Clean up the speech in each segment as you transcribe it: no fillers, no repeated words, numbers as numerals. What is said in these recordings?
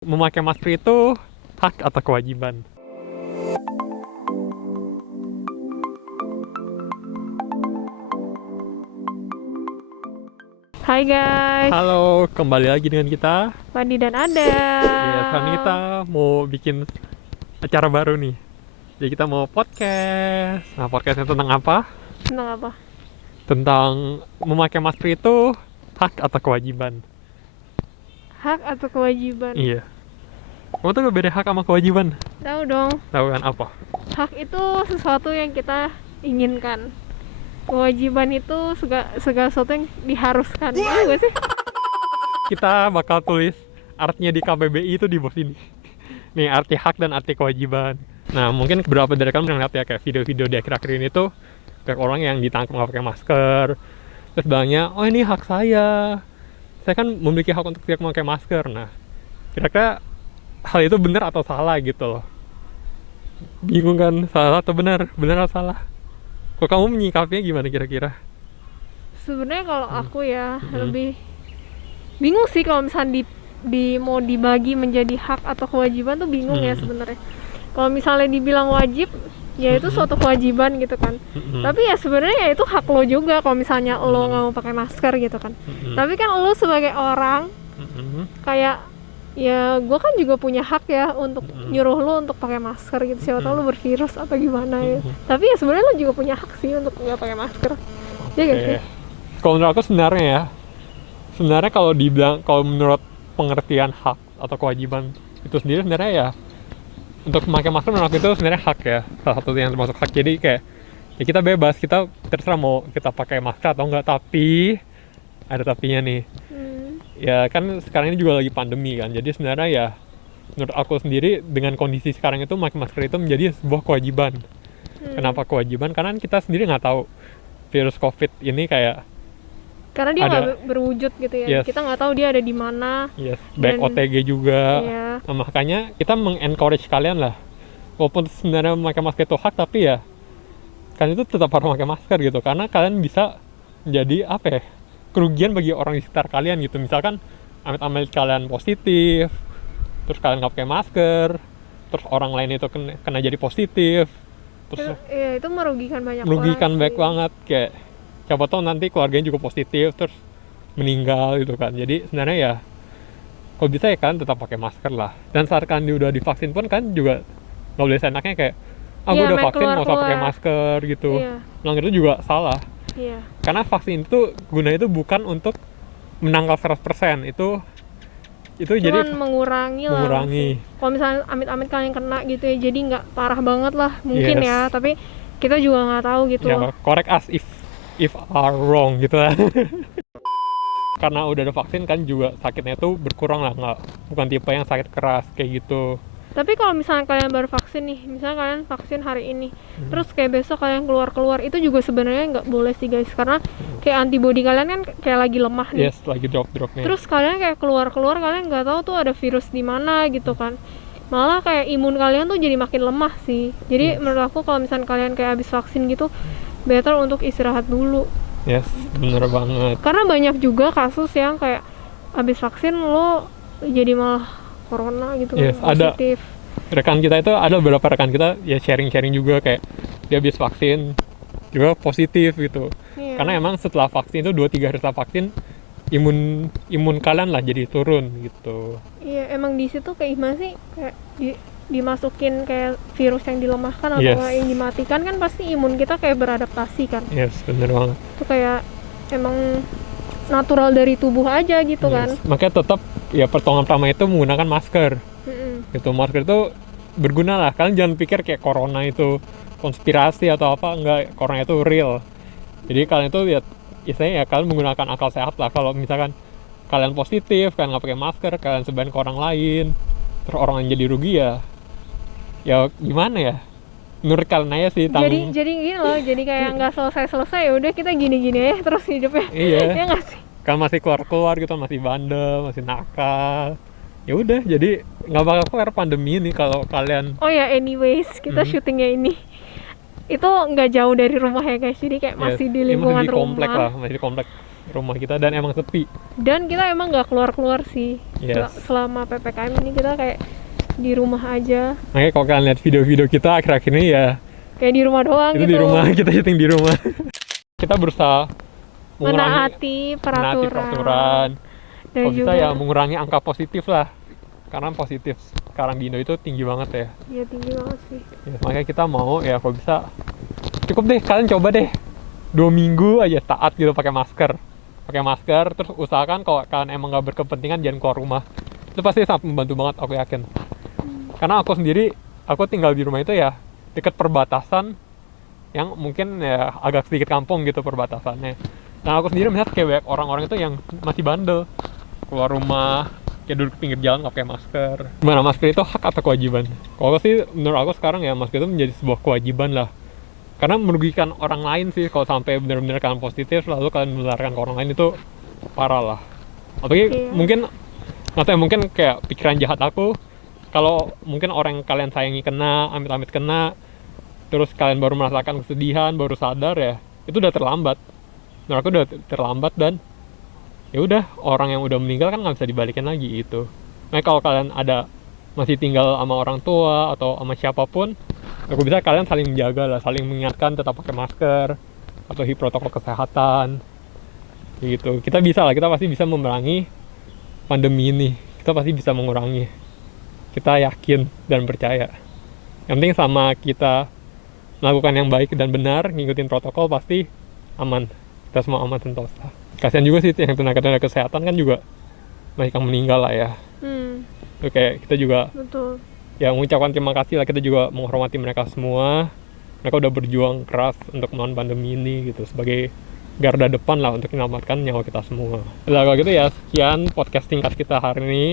Memakai masker itu hak atau kewajiban? Hai guys, Halo, kembali lagi dengan kita. Pandi dan Ada. Ya, sekarang ini kita mau bikin acara baru nih. Jadi kita mau podcast. Nah, podcastnya tentang apa? Tentang apa? Tentang memakai masker itu hak atau kewajiban? Hak atau kewajiban? Iya. Kamu tuh beda hak sama kewajiban? Tahu dong, Tahu kan apa? hak itu sesuatu yang kita inginkan. Kewajiban itu segala sesuatu yang diharuskan. Iya gak sih? Kita bakal tulis artinya di KBBI itu di bawah sini. Nih, arti hak dan arti kewajiban. Nah, mungkin beberapa dari kalian pernah lihat ya kayak video-video di akhir-akhir ini tuh kayak orang yang ditangkap nggak pakai masker. Terus bilangnya, oh ini hak saya kan memiliki hak untuk tidak memakai masker. Nah, kira-kira hal itu benar atau salah gitu loh. Bingung kan, salah atau benar atau salah. Kok kamu menyikapinya gimana kira-kira? Sebenarnya kalau aku ya lebih bingung sih kalau misalnya mau dibagi menjadi hak atau kewajiban tuh bingung ya sebenarnya. Kalau misalnya dibilang wajib, ya itu suatu kewajiban gitu kan. Tapi ya sebenarnya ya itu hak lo juga kalau misalnya lo nggak mau pakai masker gitu kan. Tapi kan lo sebagai orang kayak ya gue kan juga punya hak ya untuk nyuruh lo untuk pakai masker gitu, siapa tahu lo bervirus atau gimana ya. Tapi ya sebenarnya lo juga punya hak sih untuk nggak pakai masker. Iya gak sih? Kalau menurut aku sebenarnya kalau dibilang, kalau menurut pengertian hak atau kewajiban itu sendiri sebenarnya ya, untuk memakai masker menurut aku itu sebenarnya hak ya, salah satu yang termasuk hak. Jadi kayak ya kita bebas, kita terserah mau kita pakai masker atau enggak. Tapi ada tapinya nih. Ya kan sekarang ini juga lagi pandemi kan, jadi sebenarnya ya menurut aku sendiri dengan kondisi sekarang itu pakai masker itu menjadi sebuah kewajiban. Kenapa kewajiban? Karena kita sendiri nggak tahu virus COVID ini kayak Karena dia ada, nggak berwujud gitu ya. yes, Kita nggak tahu dia ada di mana. yes, baik Dan- OTG juga. Iya. Nah, makanya kita mengencourage kalian lah, walaupun sebenarnya memakai masker itu hak, tapi ya kalian itu tetap harus memakai masker gitu, karena kalian bisa menjadi apa ya, kerugian bagi orang di sekitar kalian gitu. Misalkan amit-amit kalian positif, terus kalian nggak pakai masker, terus orang lain itu kena jadi positif, terus Itu merugikan banyak merugikan orang baik sih. banget. Kayak siapa tahu nanti keluarganya juga positif terus meninggal gitu kan. Jadi sebenarnya ya kalau bisa ya kalian tetap pakai masker lah. Dan saat kalian udah divaksin pun kan juga nggak boleh seenaknya kayak gue Iya, udah main vaksin mau usah pakai keluar-keluar. masker gitu. Iya. Melanggar itu juga salah. Iya. Karena vaksin itu gunanya itu bukan untuk menangkal 100%. Itu jadi Cuman mengurangi lah. mengurangi. Kalau misalnya amit-amit kalian kena gitu ya, jadi nggak parah banget lah mungkin Yes. ya. Tapi kita juga nggak tahu gitu Ya, loh. correct us if are wrong gitu lah. Karena udah ada vaksin kan juga sakitnya tuh berkurang lah, bukan tipe yang sakit keras kayak gitu. Tapi kalau misalnya kalian baru vaksin nih, misalnya kalian vaksin hari ini, terus kayak besok kalian keluar-keluar, itu juga sebenarnya nggak boleh sih guys, karena kayak antibody kalian kan kayak lagi lemah nih. Yes, lagi drop-dropnya. Terus kalian kayak keluar-keluar, kalian nggak tahu tuh ada virus di mana gitu kan. Malah kayak imun kalian tuh jadi makin lemah sih. Jadi menurut aku kalau misalnya kalian kayak habis vaksin gitu, better untuk istirahat dulu. Yes, bener banget. Karena banyak juga kasus yang kayak habis vaksin lo jadi malah corona gitu kan, Yes, ada. positif. Rekan kita itu ada beberapa rekan kita ya sharing-sharing juga kayak dia habis vaksin juga positif gitu. Iya. Karena emang setelah vaksin itu 2-3 hari setelah vaksin imun kalian lah jadi turun gitu. Iya, emang di situ kayak gimana sih, kayak dimasukin kayak virus yang dilemahkan atau Yes. yang dimatikan kan pasti imun kita kayak beradaptasi kan. Yes, bener banget. Itu kayak emang natural dari tubuh aja gitu kan. Yes. Makanya tetap ya pertolongan pertama itu menggunakan masker. Mm-mm. Gitu, masker itu berguna lah. Kalian jangan pikir kayak corona itu konspirasi atau apa, enggak, corona itu real. Jadi kalian itu lihat, istilahnya ya kalian menggunakan akal sehat lah. Kalau misalkan kalian positif, kalian nggak pakai masker, kalian sebarin ke orang lain, terus orang yang jadi rugi ya gimana ya? Menurut kalian aja sih Jadi gini loh, jadi kayak nggak selesai ya udah kita gini-gini aja terus hidupnya. Iya. Ya nggak sih? Kan masih keluar gitu, masih bandel, masih nakal. Ya udah, jadi nggak bakal keluar pandemi ini kalau kalian. Oh ya, anyways, kita syutingnya ini itu nggak jauh dari rumah ya guys, jadi kayak masih di lingkungan masih di komplek rumah. lah, masih di komplek. rumah kita dan emang sepi. Dan kita emang nggak keluar-keluar sih. Yes. Selama PPKM ini kita kayak di rumah aja. Makanya kalau kalian lihat video-video kita akhir-akhir ini ya Kayak di rumah doang itu gitu. di rumah, kita syuting di rumah. Kita berusaha Menaati peraturan. Dan Kalau bisa juga ya mengurangi angka positif lah. Karena positif sekarang di Indo itu tinggi banget ya. ya tinggi banget sih. Ya, makanya kita mau ya kalau bisa cukup deh, kalian coba deh 2 minggu aja taat gitu pakai masker, terus usahakan kalau kalian emang nggak berkepentingan jangan keluar rumah. Itu pasti sangat membantu banget, aku yakin. Karena aku sendiri, aku tinggal di rumah itu ya dekat perbatasan yang mungkin ya agak sedikit kampung gitu perbatasannya. Nah aku sendiri melihat kayak banyak orang-orang itu yang masih bandel keluar rumah, kayak duduk pinggir jalan nggak pakai masker. Gimana, masker itu hak atau kewajiban? Kalau sih menurut aku sekarang ya masker itu menjadi sebuah kewajiban lah. Karena merugikan orang lain sih kalau sampai benar-benar kalian positif lalu kalian menularkan ke orang lain, itu parah lah. Apalagi Iya. mungkin atau mungkin kayak pikiran jahat aku, kalau mungkin orang yang kalian sayangi kena, amit-amit kena, terus kalian baru merasakan kesedihan, baru sadar ya, itu udah terlambat. Menurut aku udah terlambat dan ya udah, orang yang udah meninggal kan nggak bisa dibalikin lagi itu. Nah kalau kalian masih tinggal sama orang tua atau sama siapapun, aku bisa kalian saling menjaga lah, saling mengingatkan tetap pakai masker, patuhi protokol kesehatan, gitu. Kita bisa lah, kita pasti bisa memerangi pandemi ini. Kita pasti bisa mengurangi. Kita yakin dan percaya. Yang penting sama kita melakukan yang baik dan benar, ngikutin protokol, pasti aman. Kita semua aman sentosa. Kasian juga sih yang tenaga-tenaga kesehatan kan juga banyak yang meninggal lah ya. Itu kayak kita juga Betul. ya mengucapkan terima kasih lah, kita juga menghormati mereka semua. Mereka udah berjuang keras untuk melawan pandemi ini gitu, sebagai garda depan lah untuk menyelamatkan nyawa kita semua. Nah kalau gitu ya, sekian podcast singkat kita hari ini.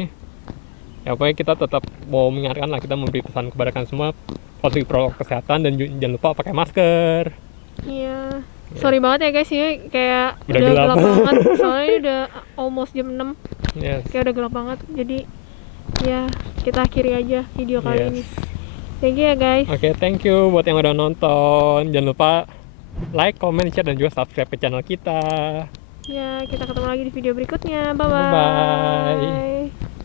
Ya pokoknya kita tetap mau mengingatkan lah, kita memberi pesan kepada kalian semua, patuhi protokol kesehatan dan jangan lupa pakai masker. Iya. Sorry banget ya guys, ini kayak Udah udah gelap. gelap banget. Soalnya ini udah almost jam 6. Yes. Kayak udah gelap banget. Jadi ya kita akhiri aja video kali Yes. ini. Thank you ya guys. Oke, thank you buat yang udah nonton. Jangan lupa like, comment, share, dan juga subscribe ke channel kita. Ya, kita ketemu lagi di video berikutnya. Bye Bye-bye. bye.